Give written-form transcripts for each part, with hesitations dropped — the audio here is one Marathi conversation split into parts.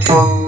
Thank you.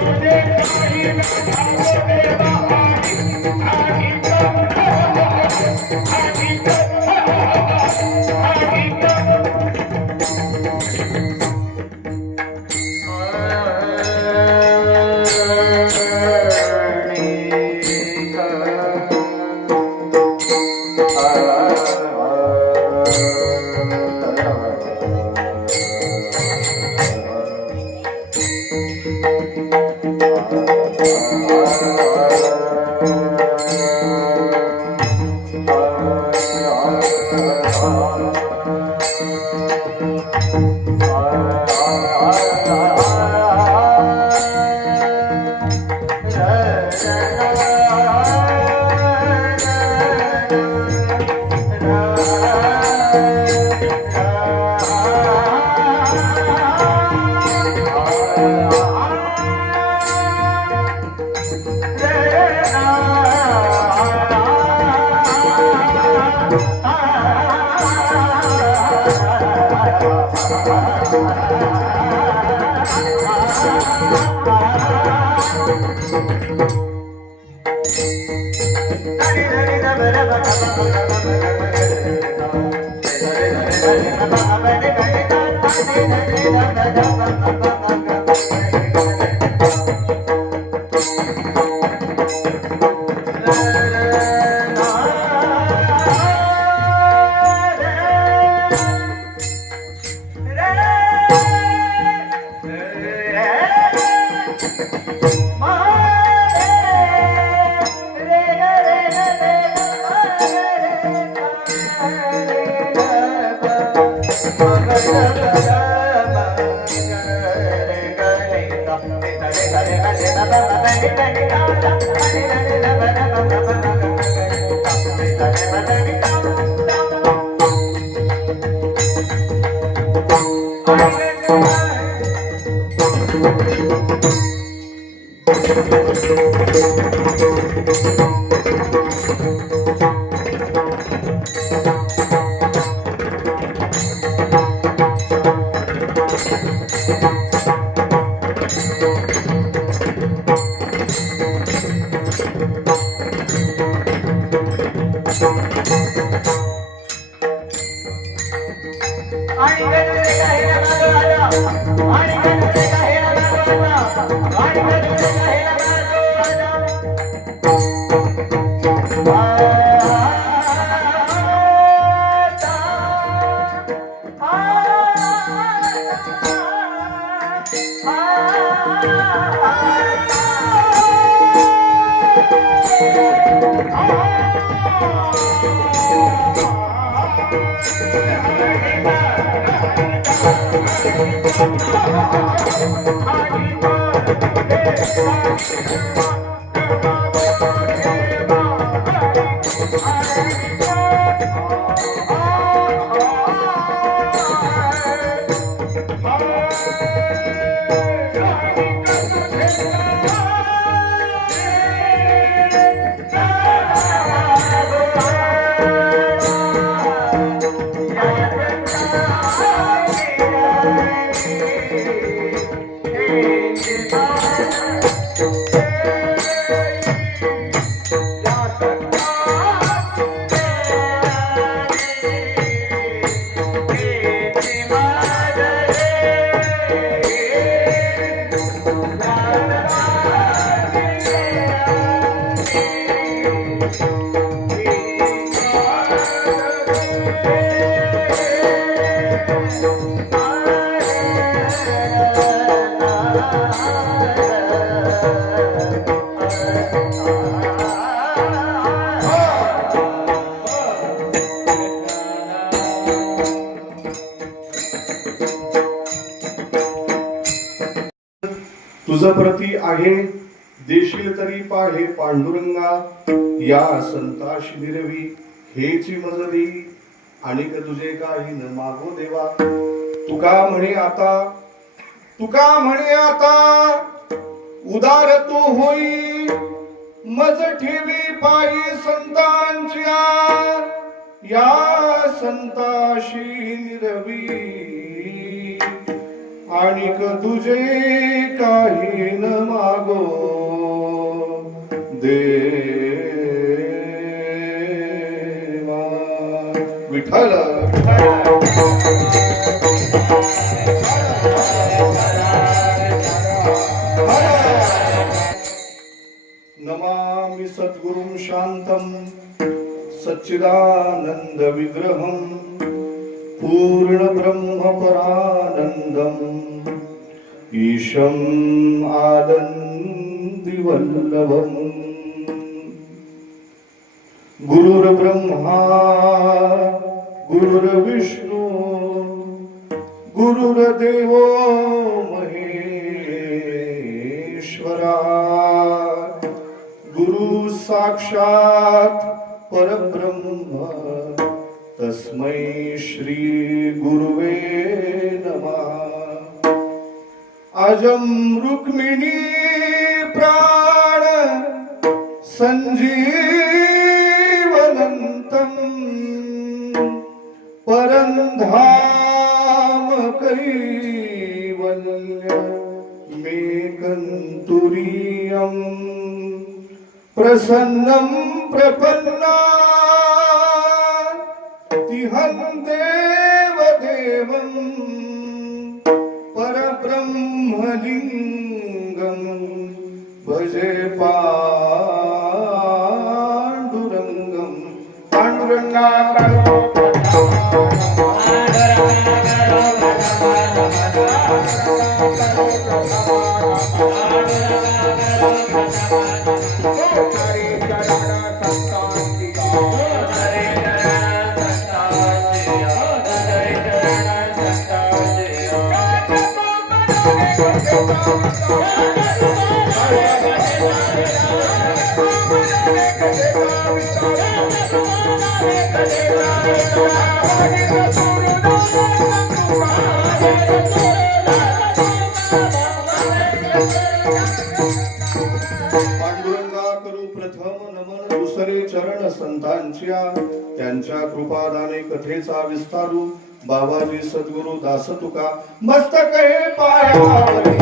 तुझे तुझ प्रती आहे देशील तरी पाहे पांडुरंगा, या संताशी निरवी हेची मजली, अनिक तुझे काही न मागो देवा. तुका म्हणे आता उदार तू होई, मज ठेवी पायी संतांच्या, या संताशी निरवी आणिक तुझे काही न मागो देवा. विठ्ठल नमामि सद्गुरुं शान्तं सच्चिदानन्द विग्रहं पूर्णब्रह्मपरानन्दम् ईशम् आनन्दिवल्लभम्. गुरुर्ब्रह्मा गुरुर्विष्णु गुरुर्देवो महेश्वरा. गुरु साक्षात परब्रह्म तस्मै श्री गुरुवे नमः. अजं रुक्मिणी प्राण संजीवनन्तं परन्धाम कैवल्य मेकन्तुरीयम्. प्रसन्नं प्रपन्ना तिहं देवदेवं परब्रह्मलिङ्गं भजे पाण्डुरङ्गं. पाण्डुरङ्गाकरो प्रथम नमन दुसरे चरण संतांच्या त्यांच्या कृपादाने कथेचा विस्तारू. बाबाजी सद्गुरु दास तुका मस्तक हे पायावरी.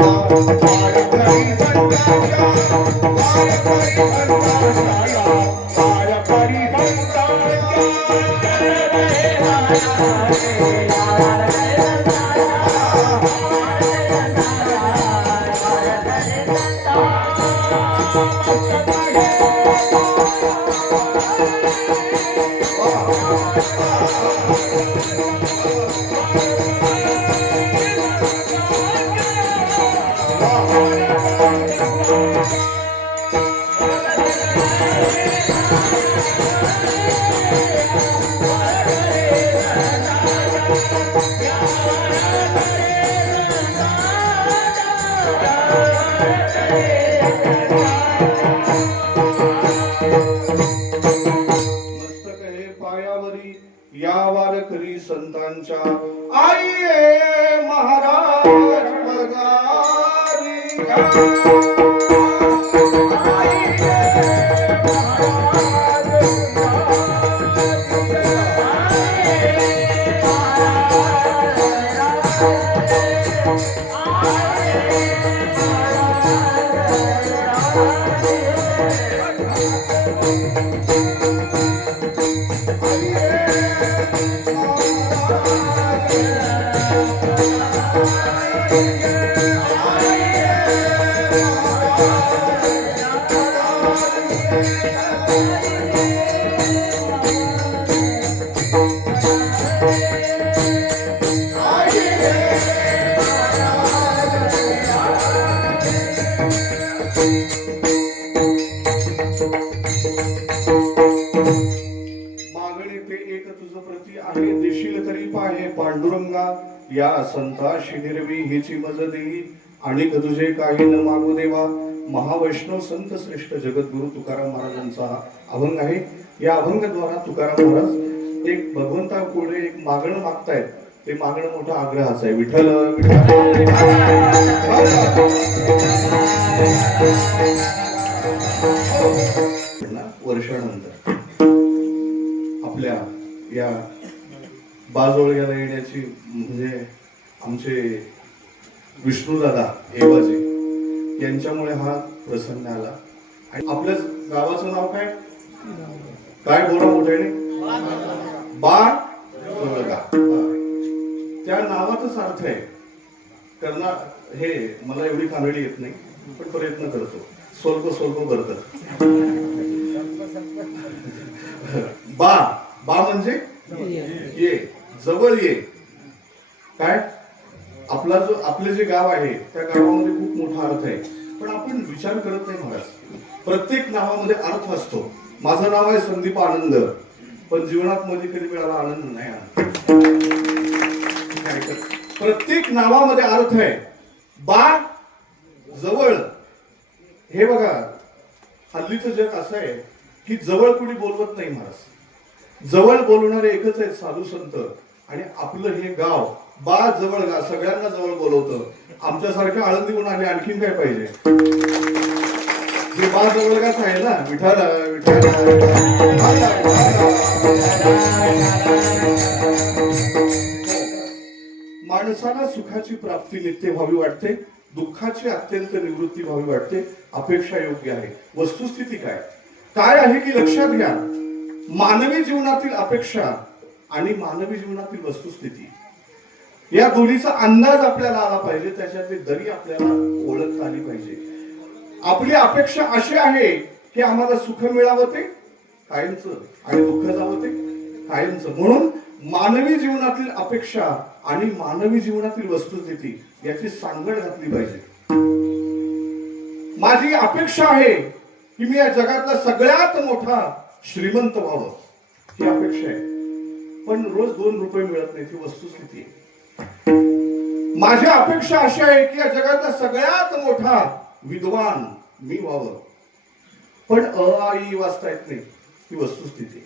या वारकरी संतांच्या आई महाराज पगारी. मागणे ते एक तुझ प्रती आहे देशील तरी पाहे पांडुरंगा. या संताशी निर्वी हिची मज देई आणि तुझे काही न मागू देवा. महावैष्णव संत श्रेष्ठ जगद्गुरु तुकाराम महाराजांचा हा अभंग आहे. या अभंगाद्वारा तुकाराम महाराज एक भगवंता पुढे एक मागणं मागतायत. ते मागणं मोठा आग्रहाचं आहे. विठ्ठल वर्षानंतर आपल्या या बाजोळ्याला येण्याची म्हणजे आमचे विष्णुदादा एवाजे यांच्यामुळे हा प्रसंग आला. आणि आपल्या गावाचं नाव काय काय बोला मोठ्याने? बाळ जवळगा. त्या नावाचाच अर्थ आहे करणार. हे मला एवढी कानडी येत नाही पण प्रयत्न करतो, स्वल्प स्वल्प करत. बा बा म्हणजे ये, जवळ ये. काय आपले जे गाव आहे त्या गावामध्ये खूप मोठा अर्थ आहे, पण आपण विचार करत नाही महाराज. प्रत्येक नावामध्ये अर्थ असतो. माझं नाव आहे संदीप आनंद, पण जीवनात मध्ये कधी वेळाला आनंद नाही आला. प्रत्येक नावामध्ये अर्थ आहे. बा जवळ, हे बघा हल्लीचं जग असं आहे की जवळ कुणी बोलवत नाही महाराज. जवळ बोलवणारे एकच आहेत, साधू संत. आणि आपलं हे गाव बा जवळ गा सगळ्यांना जवळ बोलवतं. आमच्यासारख्या आळंदीहून आले आणखीन काय पाहिजे? हे बा जवळ गाच आहे ना. विठाला माणसाला सुखाची प्राप्ती नित्य व्हावी वाटते, दुःखाची अत्यंत निवृत्ती व्हावी वाटते. अपेक्षा योग्य आहे. वस्तुस्थिती काय काय आहे की लक्षात घ्या. मानवी जीवनातील अपेक्षा आणि मानवी जीवनातील वस्तुस्थिती या दोन्हीचा अंदाज आपल्याला आला पाहिजे. त्याच्यातली दरी आपल्याला ओळखता आली पाहिजे. आपली अपेक्षा अशी आहे की आम्हाला सुख मिळावं ते कायमचं आणि दुःख जावं ते कायमचं. म्हणून मानवी जीवनातील अपेक्षा आणि मानवी जीवनातील वस्तुस्थिती याची सांगड घातली पाहिजे. माझी अपेक्षा आहे की मी या जगातला सगळ्यात मोठा श्रीमंत व्हावं, ही अपेक्षा आहे. पण रोज 2 रुपये मिळत नाही, ती वस्तुस्थिती आहे. माझी अपेक्षा अशी आहे की या जगातला सगळ्यात मोठा विद्वान मी व्हावं, पण अ आई वाचता येत नाही, ही वस्तुस्थिती.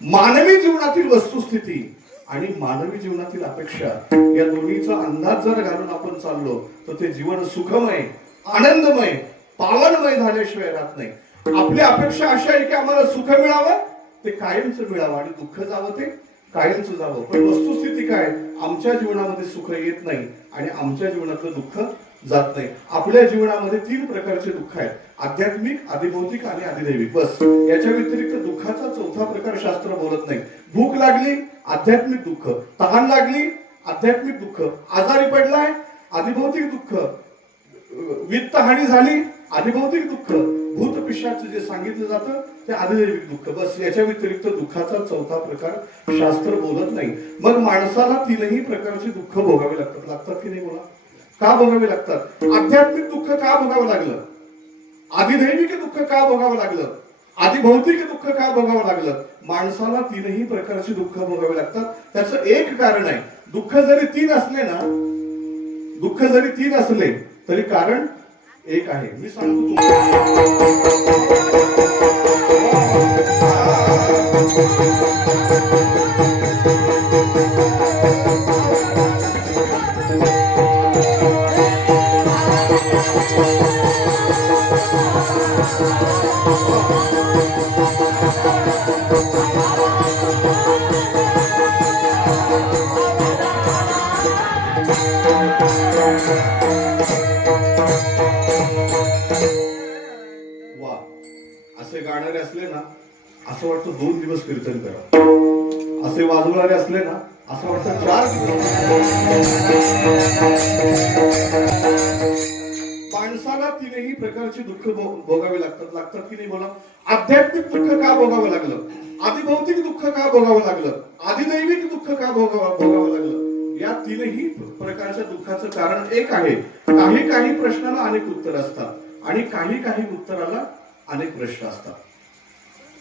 मानवी जीवनातील वस्तुस्थिती आणि मानवी जीवनातील अपेक्षा या दोन्हीचा अंदाज जर घालून आपण चाललो तर ते जीवन सुखमय, आनंदमय, पावनमय झाल्याशिवाय राहत नाही. आपली अपेक्षा अशी आहे की आम्हाला सुख मिळावं ते कायमचं मिळावं आणि दुःख जावं ते कायमचं जावं. पण वस्तुस्थिती काय? आमच्या जीवनामध्ये सुख येत नाही आणि आमच्या जीवनातलं दुःख जात नाही. आपल्या जीवनामध्ये 3 प्रकारचे दुःख आहेत: आध्यात्मिक, अधिभौतिक आणि अधिदैविक. बस, याच्या व्यतिरिक्त दुःखाचा चौथा प्रकार शास्त्र बोलत नाही. भूक लागली, आध्यात्मिक दुःख. तहान लागली, आध्यात्मिक दुःख. आजारी पडलाय, अधिभौतिक दुःख. वित्तहानी झाली, अधिभौतिक दुःख. भूत पिशाच जे सांगितलं जातं ते अधिदैविक दुःख. बस, याच्या व्यतिरिक्त दुःखाचा चौथा प्रकार शास्त्र बोलत नाही. मग माणसाला 3ही प्रकारचे दुःख भोगावे लागतात की नाही? बोला, का भोगावे लागतात? आध्यात्मिक दुःख का भोगावं लागलं? अधिदैविक दुःख का भोगावं लागलं? अधिभौतिक दुःख का भोगावं लागलं? माणसाला 3ही प्रकारचे दुःख भोगावे लागतात. त्याचं एक कारण आहे. दुःख जरी 3 असले ना, दुःख जरी 3 असले तरी कारण एक आहे. मी सांगतो असे गाणारे असले ना असं वाटतं 2 दिवस कीर्तन करा. असे वाजवणारे असले ना असं वाटतं 4 दिवस. माणसाला 3ही प्रकारची दुःख भोगावे लागतात की नाही? बोला, आध्यात्मिक दुःख का भोगावं लागलं? अधिभौतिक दुःख का भोगावं लागलं? अधिदैविक दुःख का भोगावं लागलं? या 3ही प्रकारच्या दुःखाचं कारण एक आहे. काही प्रश्नाला अनेक उत्तर असतात आणि काही उत्तराला अनेक प्रश्न असतात.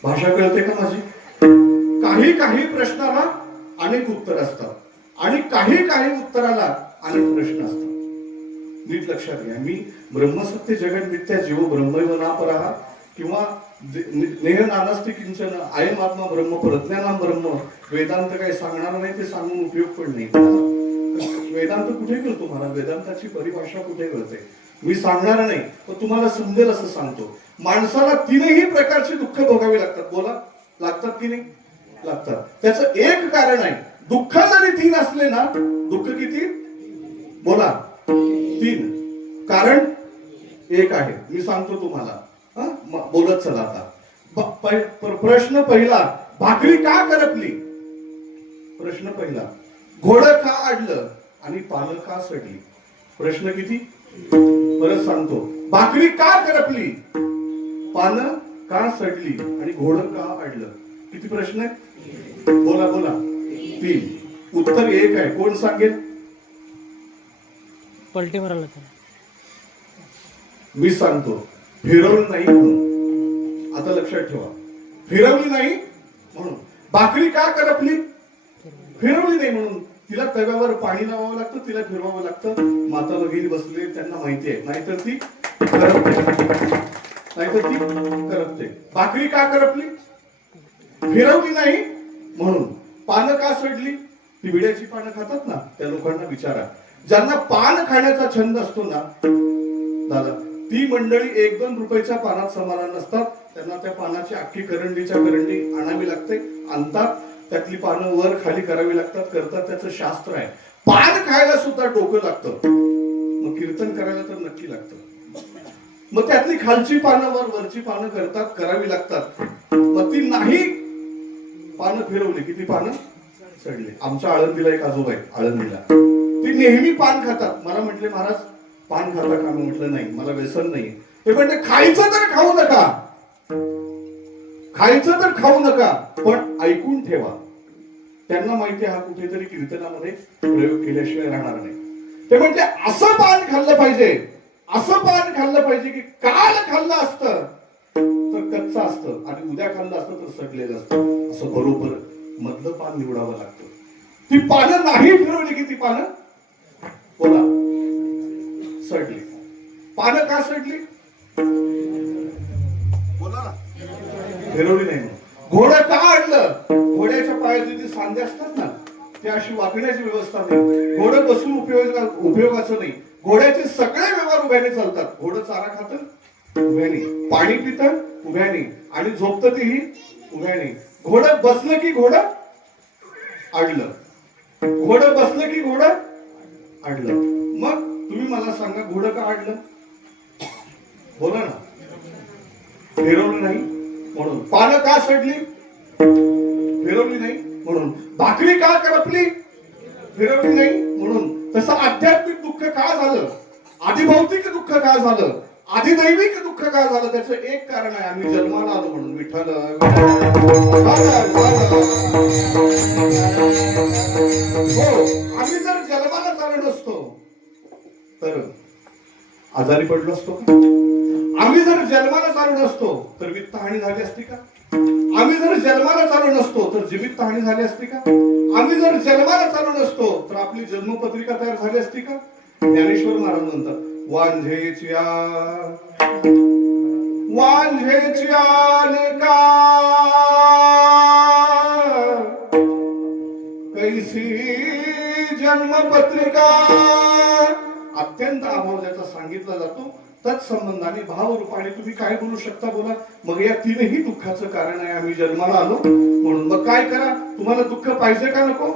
भाषा कळते का माझी? काही प्रश्नाला अनेक उत्तर असतात आणि काही उत्तराला अनेक प्रश्न असतात. नीट लक्षात घ्या. मी ब्रह्मसत्य जगन मिथ्या जीव ब्रह्मैव नापरः किंवा नेह नानास्ति किंचन अयम आत्मा ब्रह्म प्रज्ञानाम ब्रह्म वेदांत काही सांगणार नाही, ते सांगून उपयोग पण नाही. वेदांत कुठे कळतो महाराज? वेदांताची परिभाषा कुठे कळते? मी सांगणार नाही, पण तुम्हाला समजेल असं सांगतो. माणसाला 3ही प्रकारचे दुःख भोगावे लागतात. बोला, लागतात की नाही? लागतात. त्याचं एक कारण आहे. दुःख जरी 3 असले ना, दुःख किती? बोला, 3 कारण एक आहे. मी सांगतो तुम्हाला, बोलत चला आता. प्रश्न पहिला, भाकरी का करपली? प्रश्न पहिला, घोडं का अडलं आणि पानं का सडली? प्रश्न किती? परत सांगतो, भाकरी का करपली, पानं का सडली आणि घोडं का अडलं? किती प्रश्न आहे? बोला बोला. 3. उत्तर 1 आहे. कोण सांगेल? पलटी मारायला. मी सांगतो, फिरवली नाही म्हणून. आता लक्षात ठेवा, फिरवली नाही म्हणून. भाकरी का करपली? फिरवली नाही म्हणून. तिला तव्यावर पाणी लावावं लागतं, तिला फिरवावं लागतं. माता भगिनी बसले, त्यांना माहिती आहे, नाहीतर ती करपते. भाकरी का करपली? फिरवली नाही म्हणून. पानं का सडली? ती विड्याची पानं खातात ना, त्या लोकांना विचारा. ज्यांना पान खाण्याचा छंद असतो ना दादा, ती मंडळी 1-2 रुपयाच्या पानात समाधान नसतात. त्यांना त्या पानाची अख्खी करंडीच्या करंडी आणावी लागते. आणतात, त्यातली पानं वर खाली करावी लागतात, करतात. त्याचं शास्त्र आहे. पान खायला सुद्धा डोकं लागतं, मग कीर्तन करायला तर नक्की लागतं. मग त्यातली खालची पानं वरची पानं करतात, करावी लागतात. मग ती नाही पानं फिरवली, किती पानं सडले. आमच्या आळंदीला एक आजोबा आहे, आळंदीला, ती नेहमी पान खातात. मला म्हटले, महाराज पान खाता का? मी म्हटलं नाही, मला व्यसन नाही. ते म्हणते, खायचं तर खाऊ नका, खायचं तर खाऊ नका, पण ऐकून ठेवा. त्यांना माहिती हा कुठेतरी कीर्तनामध्ये प्रयोग केल्याशिवाय राहणार नाही. ते म्हणते, असं पान खाल्लं पाहिजे, असं पान खाल्लं पाहिजे की काल खाल्लं असतं तर कच्चं असतं आणि उद्या खाल्लं असतं तर सडलेलं असतं. असं बरोबर मधलं पान निवडावं लागतं. ती पानं नाही फिरवली की ती पानं बोला सडली. पानं का सडली? बोला ना. फिरवली नाही म्हणून. घोडं का अडलं? घोड्याच्या पायाचे जे सांधे असतात ना, ते अशी वाकण्याची व्यवस्था नाही. घोडं बसून उपयोगाचं नाही. घोड्याचे सगळे व्यवहार उभ्याने चालतात. घोडं चारा खातं उभ्याने, पाणी पितं उभ्याने आणि झोपतं तेही उभ्याने. घोडं बसलं की घोडं अडलं, घोडं बसलं की घोडं अडलं. मग तुम्ही मला सांगा, घोडं का अडलं? बोला ना. फिरवलं नाही म्हणून. पानं का सडली? फिरवली नाही म्हणून. भाकरी का करपली? फिरवली नाही म्हणून. तसं आध्यात्मिक दुःख का झालं? आधिभौतिक दुःख का झालं? आधिदैविक दुःख का झालं? त्याचं एक कारण आहे, आम्ही जन्माला आलो म्हणून. विठ्ठल हो, आम्ही जर जन्माला चाललो नसतो तर आजारी पडलो असतो का? आम्ही जर जन्माला चालू नसतो तर वित्तहानी झाली असती का? आम्ही जर जन्माला चालू नसतो तर जीवितहानी झाली असती का? आम्ही जर जन्माला चालू नसतो तर आपली जन्मपत्रिका तयार झाली असती का? ज्ञानेश्वर महाराज म्हणतात, वांझेच्या लेका कैसी जन्मपत्रिका. अत्यंत अभाव ज्याचा सांगितला जातो तत्संबंधाने भावरूपाने तुम्ही काय बोलू शकता बोला. मग या 3ही दुःखाचं कारण आहे, आम्ही जन्माला आलो म्हणून. मग काय करा? तुम्हाला दुःख पाहिजे का नको?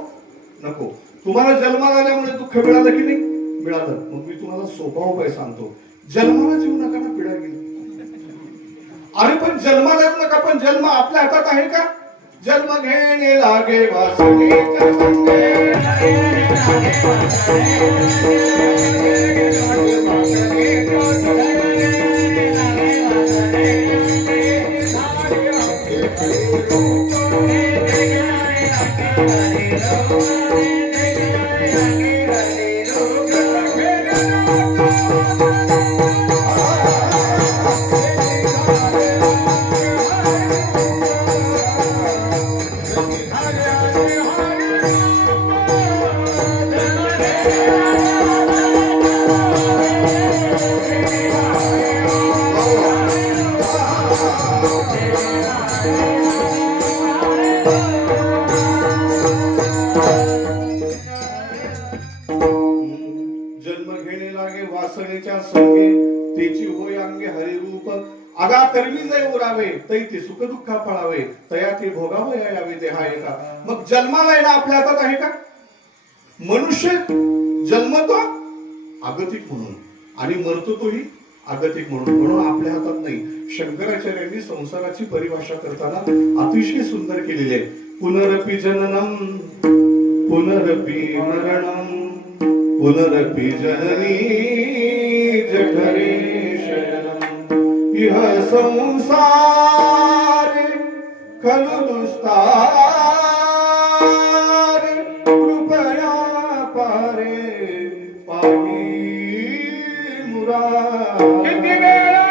नको. तुम्हाला जन्माला आल्यामुळे दुःख मिळालं की नाही? मिळालं. मग मी तुम्हाला सोपा उपाय सांगतो, जन्माला जीव नका ना पिढा गेली. अरे पण जन्माला येऊ नका, पण जन्म आपल्या हातात आहे का? जन्म घेणे लागे वासनेच्या संगे, वासनेच्या संगे तेची होय अंगे हरिरूप. आगा कर्मी जय उरावे तै ते सुख दुःख फळावे, तया ते भोगावे यावे देहा एका. मग जन्माला येणं आपल्या हातात आहे का? मनुष्य जन्मतो आगतिक म्हणून आणि मरतो तोही आगतिक म्हणून. म्हणून आपल्या हातात नाही. शंकराचार्यांनी संसाराची परिभाषा करताना अतिशय सुंदर केलेली आहे. पुनरपि जननम पुनरपि मरणम पुनरपि जननी जठरे शयनम इह संसार खलु दुस्तार कृपया पारे पाही मुरारे. किती वेळा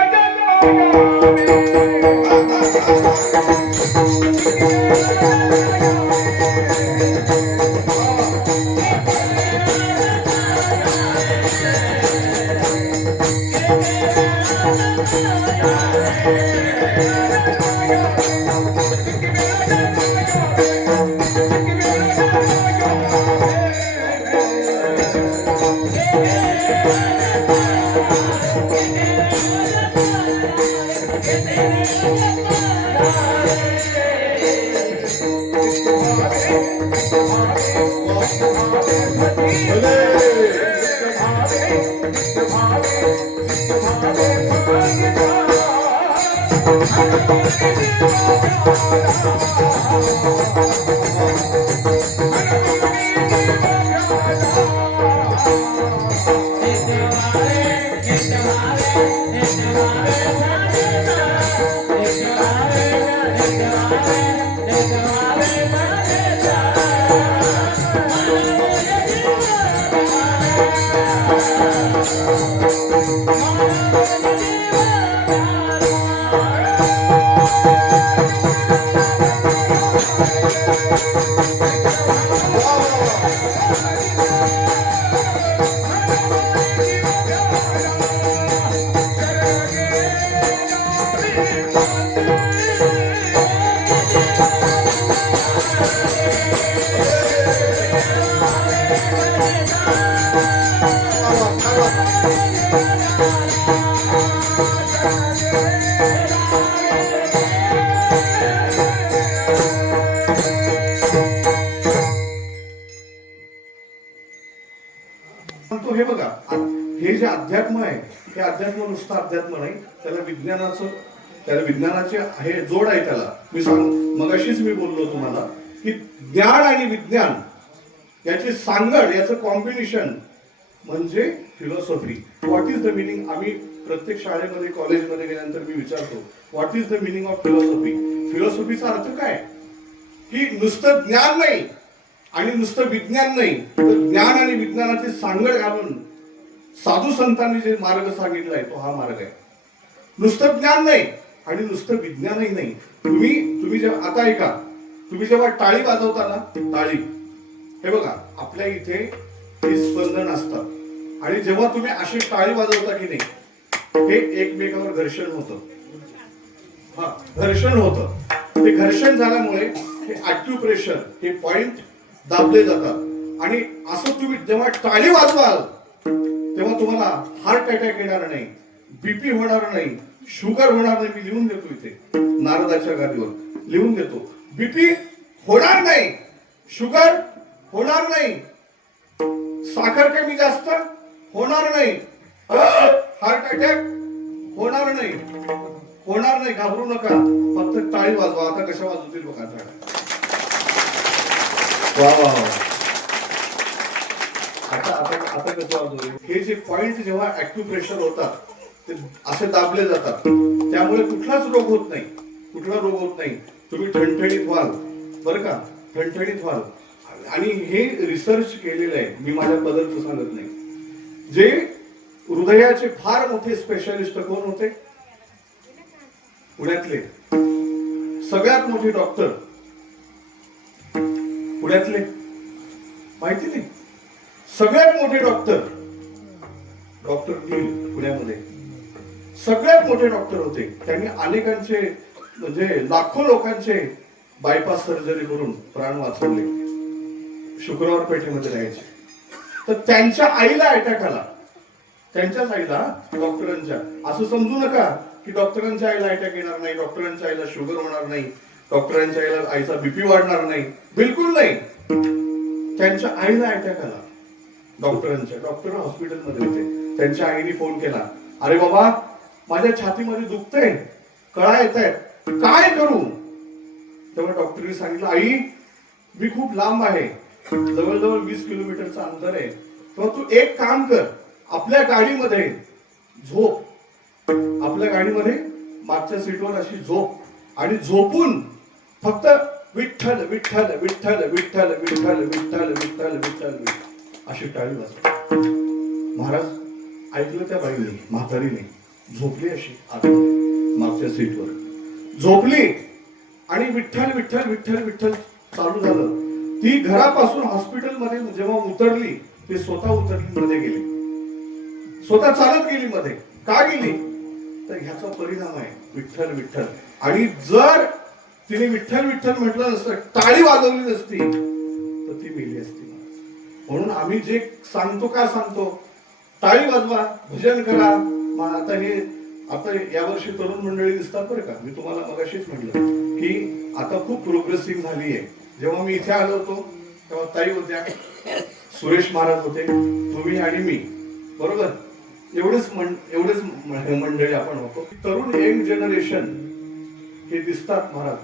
हे बघा, हे जे अध्यात्म आहे हे अध्यात्म नुसतं अध्यात्म नाही, त्याला विज्ञानाचे हे जोड आहे. त्याला मी मगाशीच मी बोललो तुम्हाला की ज्ञान आणि विज्ञान याची सांगड, याचं कॉम्बिनेशन म्हणजे philosophy. What is the meaning? आम्ही प्रत्येक शाळेमध्ये कॉलेजमध्ये गेल्यानंतर मी विचारतो what is the meaning of philosophy. फिलॉसॉफीचा अर्थ काय? की नुसतं ज्ञान नाही आणि नुसतं विज्ञान नाही, तर ज्ञान आणि विज्ञानाची सांगड घालून साधू संतांनी जे मार्ग सांगितलाय तो हा मार्ग आहे. नुसतं ज्ञान नाही आणि नुसतं विज्ञानही नाही. तुम्ही जेव्हा आता ऐका, तुम्ही जेव्हा टाळी वाजवता ना, टाळी हे बघा आपल्या इथे हे स्पंदन असतात आणि जेव्हा तुम्ही अशी टाळी वाजवता की नाही, हे एकमेकावर घर्षण होतं. घर्षण होतं. ते घर्षण झाल्यामुळे हे ऍक्युप्रेशर, हे पॉइंट दाबले जातात आणि असं तुम्ही जेव्हा टाळी वाजवाल तेव्हा तुम्हाला हार्ट अटॅक येणार नाही, बीपी होणार नाही, शुगर होणार नाही. मी लिहून देतो इथे नारदाच्या गादीवर लिहून देतो. बीपी होणार नाही, शुगर होणार नाही, साखर कमी जास्त होणार नाही, हार्ट अटॅक होणार नाही. घाबरू नका, फक्त टाळी वाजवा. आता कशा वाजवतील बघा. आता कसं वाजवतील? हे जे पॉइंट जेव्हा ऍक्युप्रेशर होतात ते असे दाबले जातात, त्यामुळे कुठलाच रोग होत नाही. तुम्ही ठणठणीत व्हाल बरं का, ठणठणीत व्हाल. आणि हे रिसर्च केलेलं आहे, मी माझ्या पदार्थ सांगत नाही. जे हृदयाचे फार मोठे स्पेशालिस्ट कोण होते? पुण्यातले सगळ्यात मोठे डॉक्टर, पुण्यातले माहिती नाही, सगळ्यात मोठे डॉक्टर पुण्यामध्ये सगळ्यात मोठे डॉक्टर होते. त्यांनी अनेकांचे म्हणजे लाखो लोकांचे बायपास सर्जरी करून प्राण वाचवले. शुक्रवार पेठेमध्ये राहायचे. तर त्यांच्या आईला अटॅक आला. त्यांच्याच आईला, डॉक्टरांच्या. असं समजू नका की डॉक्टरांच्या आईला अटॅक येणार नाही, डॉक्टरांच्या आईला शुगर होणार नाही, डॉक्टरांच्या आईचा बीपी वाढणार नाही. बिलकुल नाही. त्यांच्या आईला अटॅक आला डॉक्टर हॉस्पिटलमध्ये होते. त्यांच्या आईने फोन केला, अरे बाबा माझ्या छातीमध्ये दुखतंय, कळा येत आहेत, काय करू? तेव्हा डॉक्टरने सांगितलं, आई मी खूप लांब आहे, जवळजवळ 20 किलोमीटरचं अंतर आहे, तेव्हा तू एक काम कर, आपल्या गाडीमध्ये झोप, आपल्या गाडीमध्ये मागच्या सीटवर अशी झोप आणि झोपून फक्त विठ्ठल विठ्ठल विठ्ठल विठ्ठल विठ्ठल विठ्ठल विठ्ठल विठ्ठल अशी टाळी वाजव. महाराज ऐकलं त्या बाईने, म्हातारीने, झोपली अशी आतमध्ये मागच्या सीटवर झोपली आणि विठ्ठल विठ्ठल विठ्ठल विठ्ठल चालू झालं. ती घरापासून हॉस्पिटलमध्ये जेव्हा उतरली, ती स्वतः उतरली, मध्ये गेली, स्वतः चालत गेली मध्ये. का गेली? तर ह्याचा परिणाम आहे विठ्ठल विठ्ठल. आणि जर तिने विठ्ठल विठ्ठल म्हटलं नसतं, टाळी वाजवली नसती, तर ती मेली असती. म्हणून आम्ही जे सांगतो, का सांगतो, टाळी वाजवा, भजन करा. आता यावर्षी तरुण मंडळी दिसतात बरं का. मी तुम्हाला मगाशीच म्हटलं की आता खूप प्रोग्रेसिव्ह झाली आहे. जेव्हा मी इथे आलो होतो तेव्हा ताई होत्या, सुरेश महाराज होते, तुम्ही आणि मी, बरोबर, एवढेच मंडळी आपण होतो. तरुण यंग जनरेशन हे दिसतात महाराज.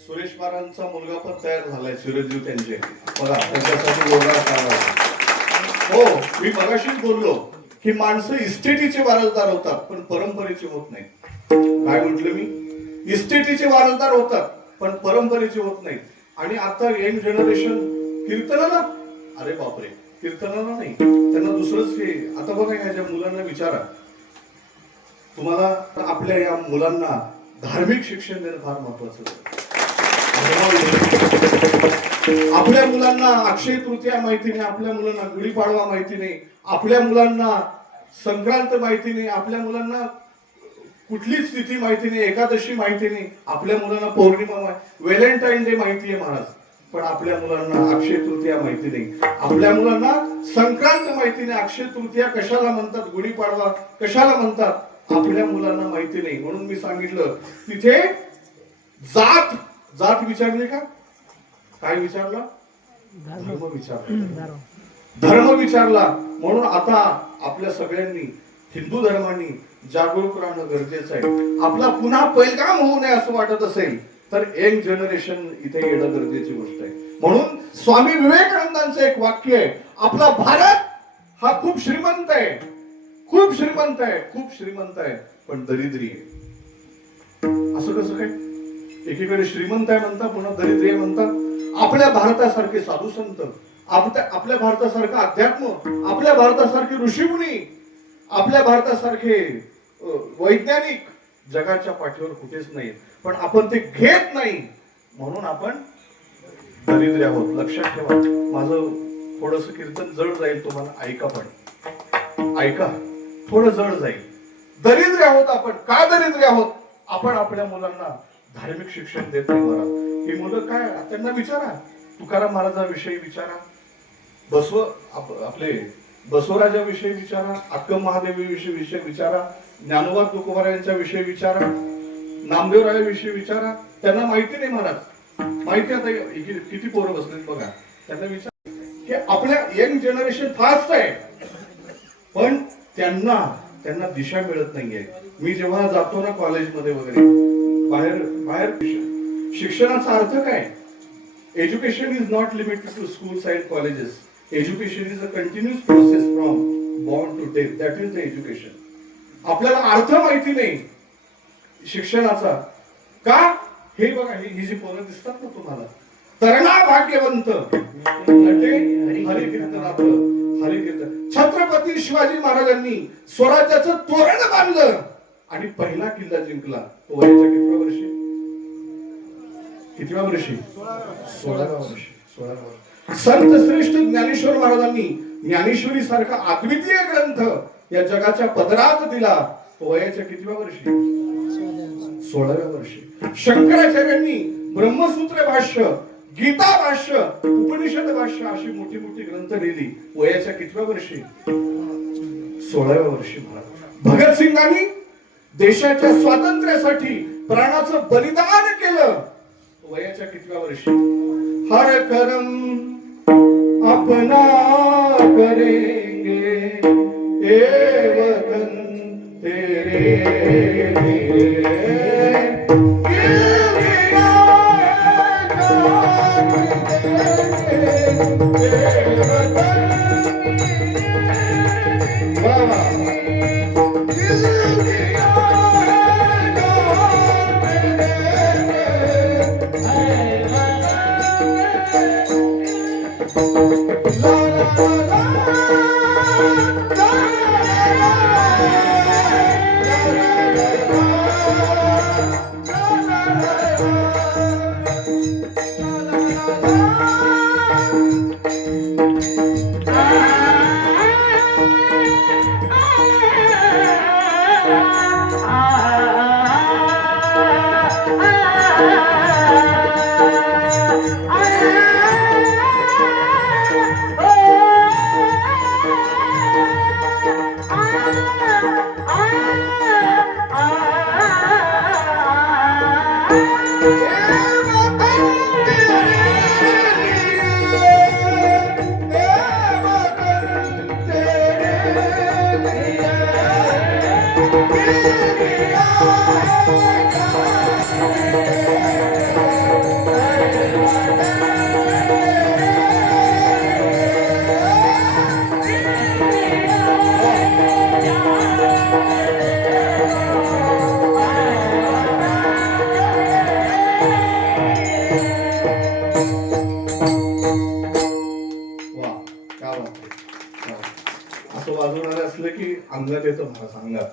सुरेश महाराजांचा मुलगा पण तयार झालाय, चिरंजीव त्यांचे. बघा, त्याच्यासाठी हो, मी मगाशीच बोललो की माणसं इस्टेटीचे वारसदार होतात पण परंपरेचे होत नाही. काय म्हटलं मी? इस्टेटीचे वारसदार होतात पण परंपरेचे होत नाही. आणि आता यंग जनरेशन कीर्तनाला, अरे बापरे, कीर्तनाला नाही, त्यांना दुसरंच हे. आता बघा, ह्याच्या मुलांना विचारा, तुम्हाला आपल्या या मुलांना धार्मिक शिक्षण देणं फार महत्वाचं. आपल्या मुलांना अक्षय तृतीया माहिती नाही, आपल्या मुलांना गुढीपाडवा माहिती नाही, आपल्या मुलांना संक्रांत माहिती नाही, आपल्या मुलांना कुठलीच तिथी माहिती नाही, एकादशी माहिती नाही, आपल्या मुलांना पौर्णिमा, व्हॅलेंटाईन डे माहिती आहे महाराज, पण आपल्या मुलांना अक्षय तृतीया माहिती नाही, आपल्या मुलांना संक्रांत माहिती नाही, अक्षय तृतीया कशाला म्हणतात, गुढीपाडवा कशाला म्हणतात, आपल्या मुलांना माहिती नाही. म्हणून मी सांगितलं, तिथे जात विचारले का? काय विचारला? धर्म विचारला, धर्म विचारला. म्हणून आता आपल्या सगळ्यांनी, हिंदू धर्मांनी जागरूक राहणं गरजेचं आहे. आपला पुन्हा पैलगाम होऊ नये असं वाटत असेल तर यंग जनरेशन इथे येणं गरजेची गोष्ट आहे. म्हणून स्वामी विवेकानंदांचं एक वाक्य आहे, आपला भारत हा खूप श्रीमंत आहे, खूप श्रीमंत आहे, खूप श्रीमंत आहे, पण दरिद्री आहे. असं कसं काय? एकीकडे श्रीमंत आहे म्हणता, पुन्हा दरिद्री आहे म्हणता. आपल्या भारतासारखे साधू संत, आपल्या भारतासारखं अध्यात्म, आपल्या भारतासारखे ऋषीमुनी, आपल्या भारतासारखे वैज्ञानिक जगाच्या पाठीवर कुठेच नाही. पण आपण ते घेत नाही, म्हणून आपण दरिद्री आहोत. लक्षात ठेवा. माझं थोडंसं कीर्तन जड जाईल तुम्हाला, ऐका, पण ऐका, थोडं जड जाईल. दरिद्री आहोत आपण. का दरिद्री आहोत? आपण आपल्या मुलांना धार्मिक शिक्षण देत नाही महाराज. ही मुलं काय, त्यांना विचारा, तुकाराम महाराजांविषयी विचारा, आपले बसवराजाविषयी विचारा, अक्कम महादेवीविषयी विचारा, ज्ञानोबा तुकोबारायांच्या विषयी विचारा, नामदेवरायाविषयी विचारा. त्यांना माहिती नाही महाराज. माहिती आता किती पोरं बसलेत बघा, त्यांना विचार की आपल्या यंग जनरेशन फास्ट आहे, पण त्यांना दिशा मिळत नाहीये. मी जेव्हा जातो ना कॉलेजमध्ये वगैरे, बाहेर शिक्षणाचा अर्थ काय? Education is not limited to schools and colleges. Education is a continuous process from born to death, that is the education. आपल्याला अर्थ माहिती नाही शिक्षणाचा. का? हे बघा, ही जी पोरं दिसतात ना तुम्हाला, तरणा भाग्यवंत नटे हरिकीर्तनात हरिकीर्तन. छत्रपती शिवाजी महाराजांनी स्वराज्याचं तोरण बांधलं आणि पहिला किल्ला जिंकला. वयाच्या कितव्या वर्षी? कितव्या वर्षी? 16व्या वर्षी. 16व्या वर्षी. संत श्रेष्ठ ज्ञानेश्वर महाराजांनी ज्ञानेश्वरी सारखा अद्वितीय ग्रंथ या जगाच्या पदरात दिला. वयाच्या कितव्या वर्षी? 16व्या वर्षी. शंकराचार्यांनी ब्रह्मसूत्र भाष्य, गीता भाष्य, उपनिषद भाष्य अशी मोठी मोठी ग्रंथ लिहिली. वयाच्या कितव्या वर्षी? 16व्या वर्षी. भगतसिंगांनी देशाच्या स्वातंत्र्यासाठी प्राणाचं बलिदान केलं. वयाच्या कितव्या वर्षी? हर करम अपना करेंगे ए वतन तेरे लिए. असं वाजवणारे असले की अंगात येतं महाराज, अंगात.